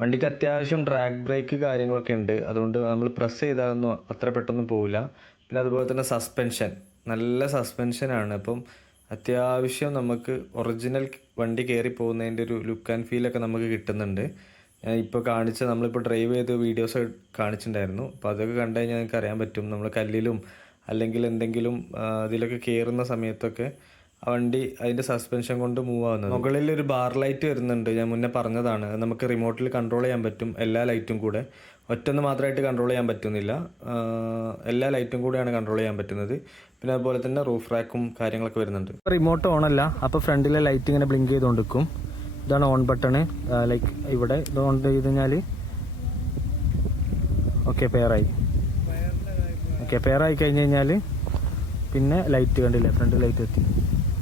വണ്ടിക്ക് അത്യാവശ്യം drag break കാര്യങ്ങളൊക്കെ ഉണ്ട്. അതുകൊണ്ട് നമ്മൾ പ്രസ് ചെയ്താലൊന്നും അത്ര പെട്ടെന്ന് പോവില്ല. പിന്നെ അതുപോലെ തന്നെ സസ്പെൻഷൻ നല്ല സസ്പെൻഷനാണ്. അപ്പം അത്യാവശ്യം നമുക്ക് ഒറിജിനൽ വണ്ടി കയറി പോകുന്നതിൻ്റെ ഒരു ലുക്ക് ആൻഡ് ഫീലൊക്കെ നമുക്ക് കിട്ടുന്നുണ്ട്. ഞാൻ ഇപ്പോൾ കാണിച്ച നമ്മളിപ്പോൾ ഡ്രൈവ് ചെയ്ത വീഡിയോസ് കാണിച്ചിട്ടുണ്ടായിരുന്നു. അപ്പോൾ അതൊക്കെ കണ്ടു കഴിഞ്ഞാൽ നിങ്ങൾക്ക് അറിയാൻ പറ്റും. നമ്മൾ കല്ലിലും അല്ലെങ്കിൽ എന്തെങ്കിലും അതിലൊക്കെ കയറുന്ന സമയത്തൊക്കെ ആ വണ്ടി അതിൻ്റെ സസ്പെൻഷൻ കൊണ്ട് മൂവ് ആവുന്നത്. മുകളിൽ ഒരു ബാർ ലൈറ്റ് വരുന്നുണ്ട്, ഞാൻ മുന്നേ പറഞ്ഞതാണ്. അത് നമുക്ക് റിമോട്ടിൽ കൺട്രോൾ ചെയ്യാൻ പറ്റും, എല്ലാ ലൈറ്റും കൂടെ. ഒറ്റൊന്ന് മാത്രമായിട്ട് കൺട്രോൾ ചെയ്യാൻ പറ്റുന്നില്ല, എല്ലാ ലൈറ്റും കൂടെയാണ് കൺട്രോൾ ചെയ്യാൻ പറ്റുന്നത്. പിന്നെ അതുപോലെ തന്നെ റൂഫ് റാക്കും കാര്യങ്ങളൊക്കെ വരുന്നുണ്ട്. റിമോട്ട് ഓൺ അല്ല, അപ്പോൾ ഫ്രണ്ടിലെ ലൈറ്റ് ഇങ്ങനെ ബ്ലിങ്ക് ചെയ്തുകൊണ്ടിരിക്കും. ഇതാണ് ഓൺ ബട്ടണ്. ലൈക്ക് ഇവിടെ ഇത് ഓൺ ചെയ്ത് കഴിഞ്ഞാൽ ഓക്കെ പെയറായി. ഓക്കെ പെയറായി കഴിഞ്ഞ് കഴിഞ്ഞാൽ പിന്നെ ലൈറ്റ് കണ്ടില്ലേ, ഫ്രണ്ട് ലൈറ്റ് എത്തി.